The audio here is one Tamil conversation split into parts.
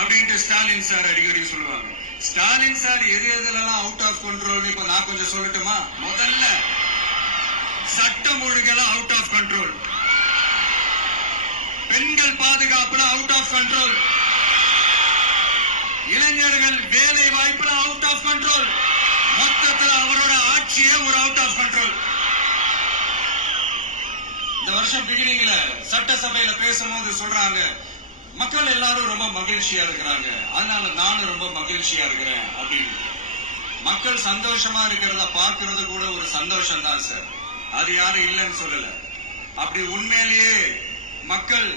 அப்படின்ட்டு ஸ்டாலின் சார் அடிக்கடி சொல்லுவாங்க. ஸ்டாலின் சார் எது எதுலாம் அவுட் ஆஃப் கண்ட்ரோல் இப்ப நான் கொஞ்சம் சொல்லட்டுமா? முதல்ல சட்டம் ஒழுங்கெல்லாம் அவுட் ஆஃப் கண்ட்ரோல், பெண்கள் பாதுகாப்புல அவுட் ஆஃப் கண்ட்ரோல், இளைஞர்கள் வேலை வாய்ப்புல அவுட் ஆஃப் கண்ட்ரோல், மொத்தத்தில் அவரோட ஆட்சியே ஒரு அவுட் ஆஃப் கண்ட்ரோல். இந்த வருஷம் பிகினிங்ல சட்டசபையில பேசும்போது சொல்றாங்க, மக்கள் எல்லாரும் ரொம்ப மகிழ்ச்சியா இருக்கிறாங்க, அதனால நானும் ரொம்ப மகிழ்ச்சியா இருக்கிறேன் அப்படின்னு. மக்கள் சந்தோஷமா இருக்கிறத பார்க்கிறது கூட ஒரு சந்தோஷம் தான் சார், அது யாரும் இல்லைன்னு சொல்லல. அப்படி உண்மையிலேயே மக்கள்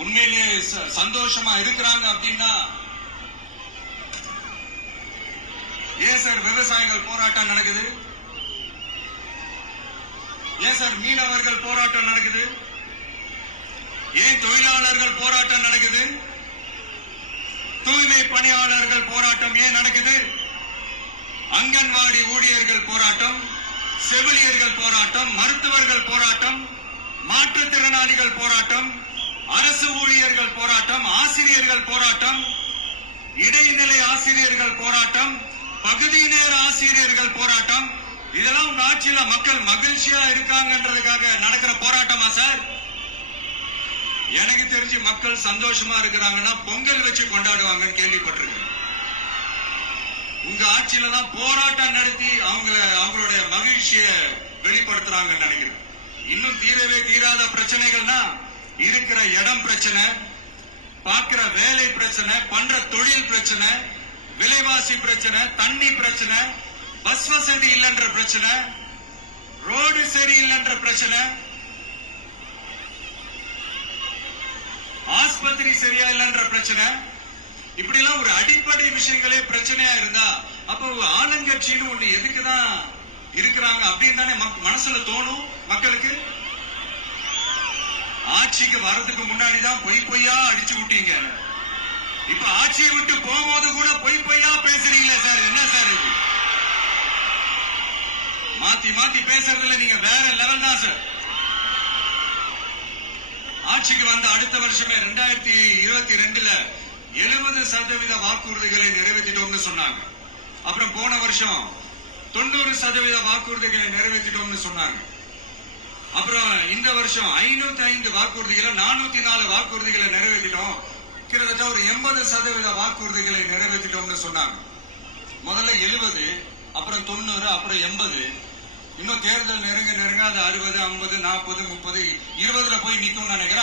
உண்மையிலேயே சந்தோஷமா இருக்கிறாங்க அப்படின்னா ஏன் சார் விவசாயிகள் போராட்டம் நடக்குது? ஏன் சார் மீனவர்கள் போராட்டம் நடக்குது? ஏன் தொழிலாளர்கள் போராட்டம் நடக்குது? தூய்மை பணியாளர்கள் போராட்டம் ஏன் நடக்குது? அங்கன்வாடி ஊழியர்கள் போராட்டம், செவிலியர்கள் போராட்டம், மருத்துவர்கள் போராட்டம், மாற்றுத்திறனாளிகள் போராட்டம், அரசு ஊழியர்கள் போராட்டம், ஆசிரியர்கள் போராட்டம், இடைநிலை ஆசிரியர்கள் போராட்டம், பகுதி நேர ஆசிரியர்கள் போராட்டம். இதெல்லாம் உங்க ஆட்சியில மக்கள் மகிழ்ச்சியா இருக்காங்கன்றதுக்காக நடக்கிற போராட்டமா சார்? எனக்கு தெரிஞ்சு மக்கள் சந்தோஷமா இருக்கிறாங்கன்னா பொங்கல் வச்சு கொண்டாடுவாங்கன்னு கேள்விப்பட்டிருக்கேன். உங்க ஆட்சியில தான் போராட்டம் நடத்தி அவங்களுடைய மகிழ்ச்சியை வெளிப்படுத்துறாங்கன்னு நினைக்கிறேன். இன்னும் தீரவே தீராத பிரச்சனைகள்னா இருக்கிற இடம் பிரச்சனை, பார்க்கிற வேலை பிரச்சனை, பண்ற தொழில் பிரச்சனை, விலைவாசி பிரச்சனை, தண்ணி பிரச்சனை, பஸ் வசதி இல்லைன்ற பிரச்சனை, ரோடு சரி இல்லைன்ற பிரச்சனை, ஆஸ்பத்திரி சரியா இல்லைன்ற பிரச்சனை. இப்படி எல்லாம் ஒரு அடிப்படை விஷயங்களே பிரச்சனையா இருந்தா அப்போ ஆளுங்கட்சின்னு ஒண்ணு எதுக்குதான் இருக்கிறாங்க அப்படின்னு தானே மனசுல தோணும் மக்களுக்கு. ஆட்சிக்கு வர்றதுக்கு முன்னாடிதான் பொய் பொய்யா அடிச்சு விட்டீங்க, இப்ப ஆட்சியை விட்டு போகும்போது கூட பொய் பொய்யா பேசுறீங்களே சார், என்ன சார் இது? மாத்தி மாத்தி பேசுறதுல நீங்க வேற லெவல் தான் சார். ஆட்சிக்கு வந்த அடுத்த வருஷமே 2022ல 70% வாக்குறுதிகளை நிறைவேற்றிட்டோம்னு சொன்னாங்க. அப்புறம் போன வருஷம் 90% வாக்குறுதிகளை நிறைவேற்றிட்டோம்னு சொன்னாங்க. அப்புறம் இந்த வருஷம் 505 வாக்குறுதிகளை 404 வாக்குறுதிகளை நிறைவேற்றிட்டோம், கிட்டத்தட்ட ஒரு 80% வாக்குறுதிகளை நிறைவேற்றிட்டோம்னு சொன்னாங்க. முதல்ல 70, அப்புறம் 90, அப்புறம் 80. இன்னும் தேர்தல் நெருங்க நெருங்க அது 60, 50, 40, 30, 20ல போய் நிக்கும் நினைக்கிறேன்.